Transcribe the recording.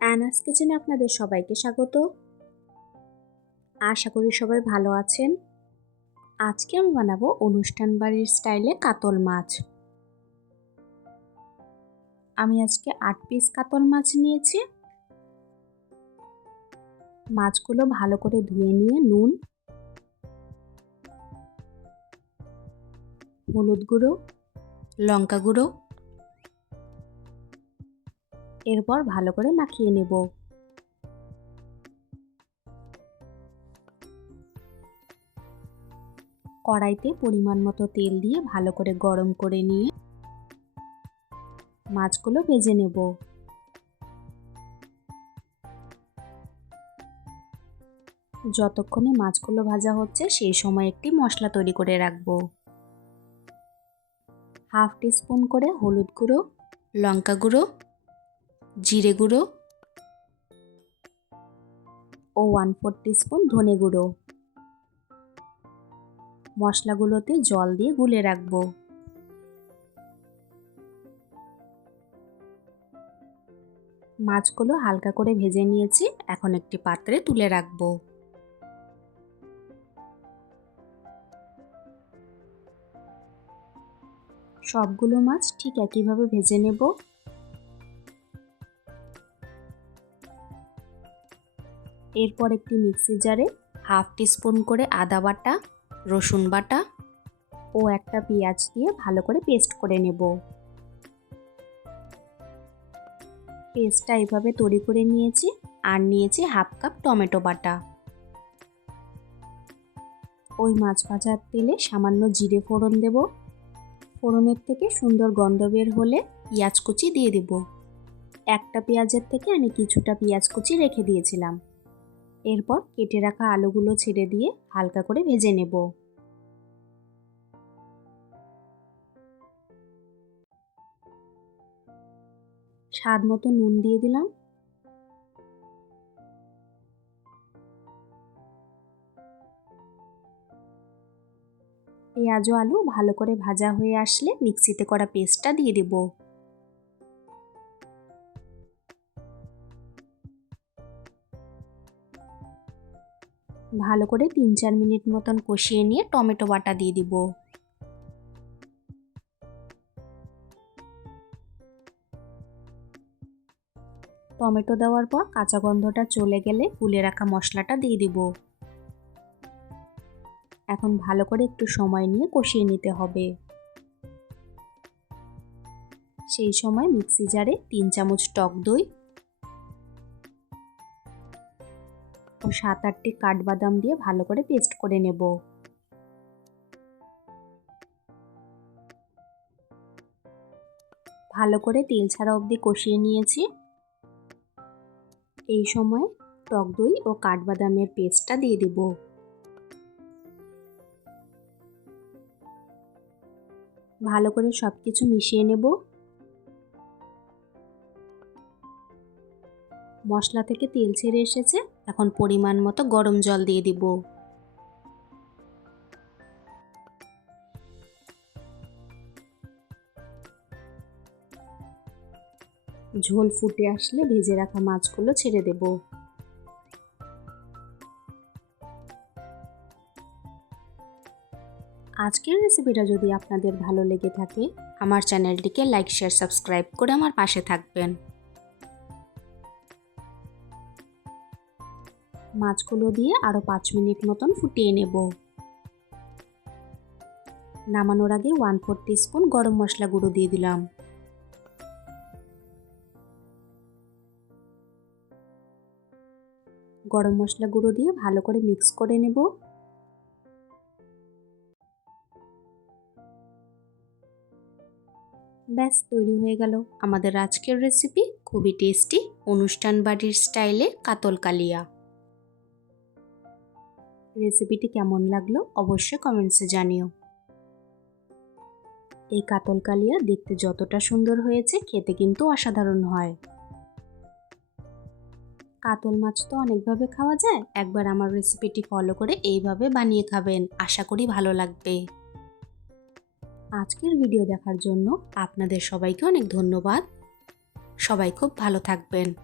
অ্যানাস কিচেনে আপনাদের সবাইকে স্বাগত। আশা করি সবাই ভালো আছেন। আজকে আমি বানাবো অনুষ্ঠান বাড়ির স্টাইলে কাতল মাছ। আমি আজকে আট পিস কাতল মাছ নিয়েছি। মাছগুলো ভালো করে ধুয়ে নিয়ে নুন, হলুদ গুঁড়ো, লঙ্কা গুঁড়ো এরপর ভালো করে মাখিয়ে নেব। কড়াইতে পরিমাণ মতো তেল দিয়ে ভালো করে গরম করে নিয়ে মাছগুলো ভেজে নেব। যতক্ষণে মাছগুলো ভাজা হচ্ছে, সেই সময় একটি মশলা তৈরি করে রাখব। হাফ টিস্পুন করে হলুদ গুঁড়ো, লঙ্কা গুঁড়ো জিরে গুঁড়ো ও ওয়ান ফোর স্পুন ধনে গুঁড়ো। মশলাগুলোতে জল দিয়ে গুলে রাখব। মাছগুলো হালকা করে ভেজে নিয়েছি, এখন একটি পাত্রে তুলে রাখব। সবগুলো মাছ ঠিক একইভাবে ভেজে নেব। এরপর একটি মিক্সি জারে হাফ টিস্পুন করে আদা বাটা, রসুন বাটা ও একটা পেঁয়াজ দিয়ে ভালো করে পেস্ট করে নেব। পেস্টটা এভাবে তৈরি করে নিয়েছি আর নিয়েছি হাফ কাপ টমেটো বাটা। ওই মাছ ভাজার তেলে সামান্য জিরে ফোড়ন দেব। ফোড়নের থেকে সুন্দর গন্ধ বের হলে পেঁয়াজ কুচি দিয়ে দেব। একটা পেঁয়াজের থেকে আমি কিছুটা পেঁয়াজ কুচি রেখে দিয়েছিলাম। এরপর কেটে রাখা আলুগুলো ছেড়ে দিয়ে হালকা করে ভেজে নেব। স্বাদ মতো নুন দিয়ে দিলাম। পেঁয়াজ আলু ভালো করে ভাজা হয়ে আসলে মিক্সিতে করা পেস্টটা দিয়ে দেব। ভালো করে তিন চার মিনিট মতন কষিয়ে নিয়ে টমেটো বাটা দিয়ে দিব। টমেটো দেওয়ার পর কাঁচা গন্ধটা চলে গেলে গুলে রাখা মশলাটা দিয়ে দিব। এখন ভালো করে একটু সময় নিয়ে কষিয়ে নিতে হবে। সেই সময় মিক্সি জারে তিন চামচ টক দই ও সাত আটটি কাঠবাদাম দিয়ে ভালো করে পেস্ট করে নেব। ভালো করে তেল ছাড়া অবধি কষিয়ে নিয়েছি। এই সময় টক দই ও কাঠবাদামের পেস্টটা দিয়ে দেব। ভালো করে সব কিছু মিশিয়ে নেব। মশলা থেকে তেল ছেড়ে এসেছে, এখন পরিমাণ মতো গরম জল দিয়ে দিব। ঝোল ফুটে আসলে ভেজে রাখা মাছগুলো ছেড়ে দেব। আজকের রেসিপিটা যদি আপনাদের ভালো লেগে থাকে, আমার চ্যানেলটিকে লাইক, শেয়ার, সাবস্ক্রাইব করে আমার পাশে থাকবেন। মাছগুলো দিয়ে আরও পাঁচ মিনিট মতন ফুটিয়ে নেব। নামানোর আগে ওয়ান ফোর স্পুন গরম মশলা গুঁড়ো দিয়ে দিলাম। গরম মশলা গুঁড়ো দিয়ে ভালো করে মিক্স করে নেব। ব্যাস, তৈরি হয়ে গেল। আমাদের আজকের রেসিপি খুবই টেস্টি অনুষ্ঠান বাড়ির স্টাইলে কাতল কালিয়া। রেসিপিটি কেমন লাগল অবশ্যই কমেন্টসে জানিও। এই কাতল কালিয়া দেখতে যতটা সুন্দর হয়েছে খেতে কিন্তু অসাধারণ হয়। কাতল মাছ তো অনেকভাবে খাওয়া যায়, একবার আমার রেসিপিটি ফলো করে এইভাবে বানিয়ে খাবেন, আশা করি ভালো লাগবে। আজকের ভিডিও দেখার জন্য আপনাদের সবাইকে অনেক ধন্যবাদ। সবাই খুব ভালো থাকবেন।